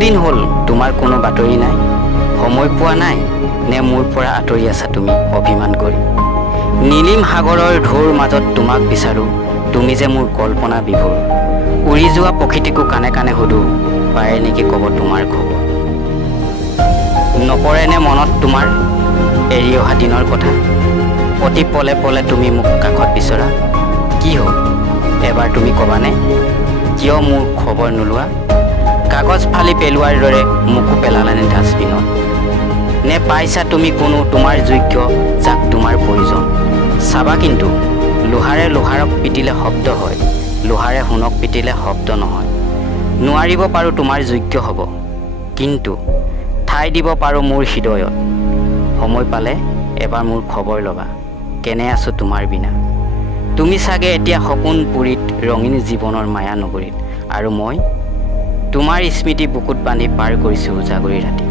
বহুদিন হ'ল তোমাৰ কোনো বাতৰি নাই। সময় পোৱা নাই নে মোৰ পৰা আঁতৰি আছা তুমি অভিমান কৰি? নীলিম সাগৰৰ ঢৌৰ মাজত তোমাক বিচাৰোঁ, তুমি যে মোৰ কল্পনা বিভোৰ। উৰি যোৱা প্ৰকৃতিকো কাণে কাণে সুধোঁ, পাৰে নেকি ক'ব তোমাৰ খবৰ? নপৰেনে মনত তোমাৰ এৰি অহা দিনৰ কথা? অতি পলে পলে তুমি মোক কাষত বিচৰা। কি হ'ল এবাৰ তুমি ক'বানে? কিয় মোৰ খবৰ নোলোৱা? কাগজ ফালি পেলোৱাৰ দৰে মোকো পেলালানে ডাষ্টবিনত? নে পাইছা তুমি কোনো তোমাৰ যোগ্য যাক তোমাৰ প্ৰয়োজন? চাবা কিন্তু লোহাৰে লোহাৰক পিটিলে শব্দ হয়, লোহাৰে সোণক পিটিলে শব্দ নহয়। নোৱাৰিব পাৰোঁ তোমাৰ যোগ্য হ'ব, কিন্তু ঠাই দিব পাৰোঁ মোৰ হৃদয়ত। সময় পালে এবাৰ মোৰ খবৰ ল'বা, কেনে আছোঁ তোমাৰ বিনা। তুমি চাগে এতিয়া সপোন পুৰীত ৰঙীন জীৱনৰ মায়া নগৰীত, আৰু মই তোমাৰ স্মৃতি বুকুত বান্ধি পাৰ কৰিছোঁ উজাগৰি ৰাতি।